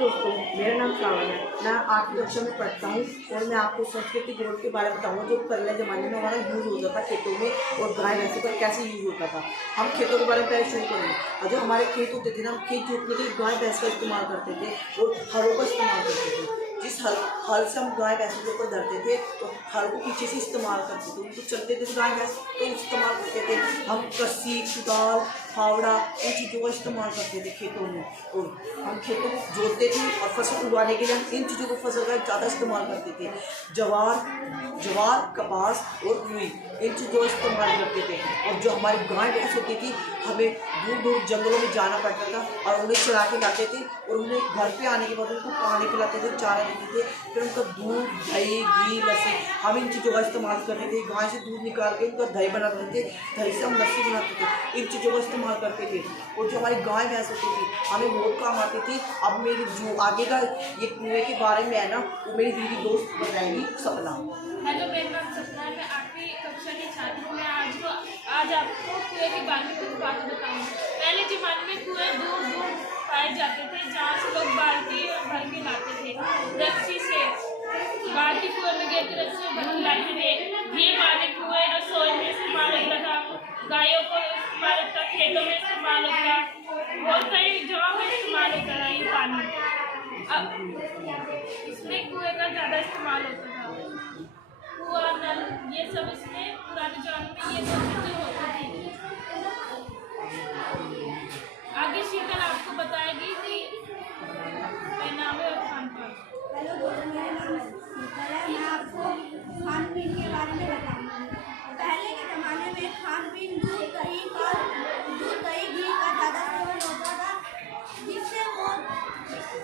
दोस्तों, मेरा नाम श्रावण है। मैं 8वीं कक्षा में पढ़ता हूँ और मैं आपको संस्कृति ग्रोथ के बारे में बताऊँगा जो पहले ज़माने में हमारा यूज़ होता था खेतों में और गाय भैंसों का कैसे यूज़ होता था। हम खेतों के बारे में पहले शुरू करेंगे। और जो हमारे खेत होते थे ना, हम खेत जोतने के लिए गाय भैंस का इस्तेमाल करते थे और हलों का इस्तेमाल करते थे। जिस हल से हम गाय भैंसों के ऊपर धरते थे तो हल को पीछे से इस्तेमाल करते थे, उनको चलते थे गाय भैंस तो इस्तेमाल करते थे। हम कस्सी, कुदाल, फावड़ा इन चीज़ों का इस्तेमाल करते थे खेतों में। और हम खेतों को जोतते थे और फसल उगाने के लिए हम इन चीज़ों को फसल का ज़्यादा इस्तेमाल करते थे। ज्वार, कपास और रुई इन चीज़ों का इस्तेमाल करते थे। और जो हमारी गाय भैंस होती थी, हमें दूर दूर जंगलों में जाना पड़ता था और उन्हें चरा के लाते थे और उन्हें घर पे आने के बाद उनको पानी पिलाते थे, चारा देते थे। फिर उनका दूध, दही, घी, लस्सी हम इन चीज़ों का इस्तेमाल करते थे। गाय से दूध निकाल के उनका दही बनाते थे, दही से हम लस्सी बनाते थे, इन चीज़ों का इस्तेमाल करते थे। और जो हमारी गाय भैंस होती थी हमें बहुत काम आती थी। अब मेरी जो आगे का ये कुएँ के बारे में है ना, वो मेरी दीदी दोस्त बताएंगी, सपना। हेलो, मेरा नाम सपना है। मैं 8वीं कक्षा की छात्र हूँ। मैं आज आपको कुएँ के बारे में कुछ बातें बताऊँगी। पहले ज़माने में कुएँ दूर दूर पाए जाते थे, जहाँ से लोग बाल्टी भर के लाते थे। रस्सी से बाल्टी कुएँ में गिर के रस्सी भर के लाते थे। घी वाले कुएँ रसोई में इस्तेमाल होता था, गायों को इस्तेमाल होता, खेतों में इस्तेमाल होता, बहुत सारी जगह में इस्तेमाल होता था ये पानी। अब इसमें कुएँ का ज़्यादा इस्तेमाल होता था। कुआँ, नल, ये सब इसमें पुराने ज़माने में ये सब चीज़ें होती थी। आगे शीतल आपको बताएगी कि पहनावे और खान पान। हेलो दोस्तों, मेरा नाम शीतल है। मैं आपको खान पीन के बारे में बताऊंगी। पहले के ज़माने में खान पीन दूध, दही, घी का ज़्यादा सेवन होता था, जिससे वो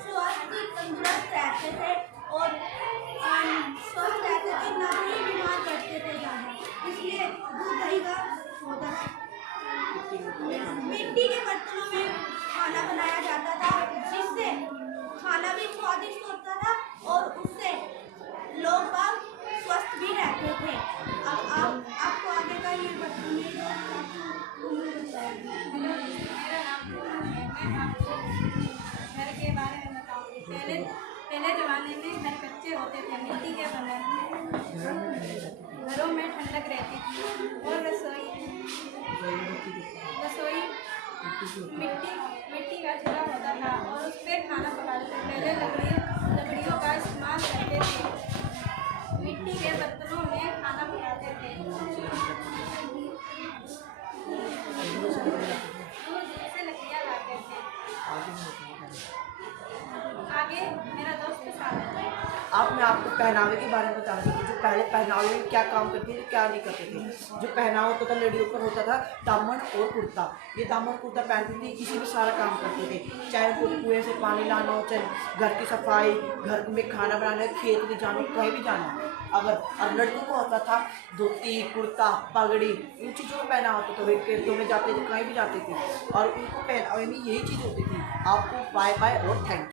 स्वस्थ तंदुरुस्त रहते थे और स्वस्थ रहते थे, ना ही बीमार पड़ते थे ज़्यादा। इसलिए दूध दही का होता था। मिट्टी के बर्तनों में खाना बनाया जाता था, जिससे खाना भी स्वादिष्ट होता था और उससे लोग बाग स्वस्थ भी रहते थे। अब आपको आगे का ये बताऊंगी। मेरा नाम है। मैं आपको घर के बारे में बताऊंगी। पहले ज़माने में घर कच्चे होते थे, मिट्टी के बने। घरों में ठंडक रहती थी और रसोई मिट्टी का चूल्हा होता था और उस पर खाना पकाते थे। पहले लकड़ियों का इस्तेमाल करते थे। मिट्टी के बर्तनों में खाना पकाते थे। दूर से लकड़ियाँ लाते थे। आगे मेरा दोस्त साथ है। अब मैं आपको पहनावे के बारे में बताना चाहती हूँ। जो पहले पहनावे में क्या काम करते थे, क्या नहीं करते थे। जो पहनावा होता था लड़कियों पर होता था दामन और कुर्ता। ये दामन कुर्ता पहनती थी, इसी में सारा काम करते थे। चाहे उनको कुएँ से पानी लाना हो, चाहे घर की सफाई, घर में खाना बनाना, खेत में जाना, कहीं भी जाना। अब लड़कों को होता था धोती, कुर्ता, पगड़ी, इन चीज़ों को पहना होता था। वे खेतों में जाते थे, कहीं भी जाते थे और उनको पहनावे में यही चीज़ होती थी। आपको बाय बाय और थैंक यू।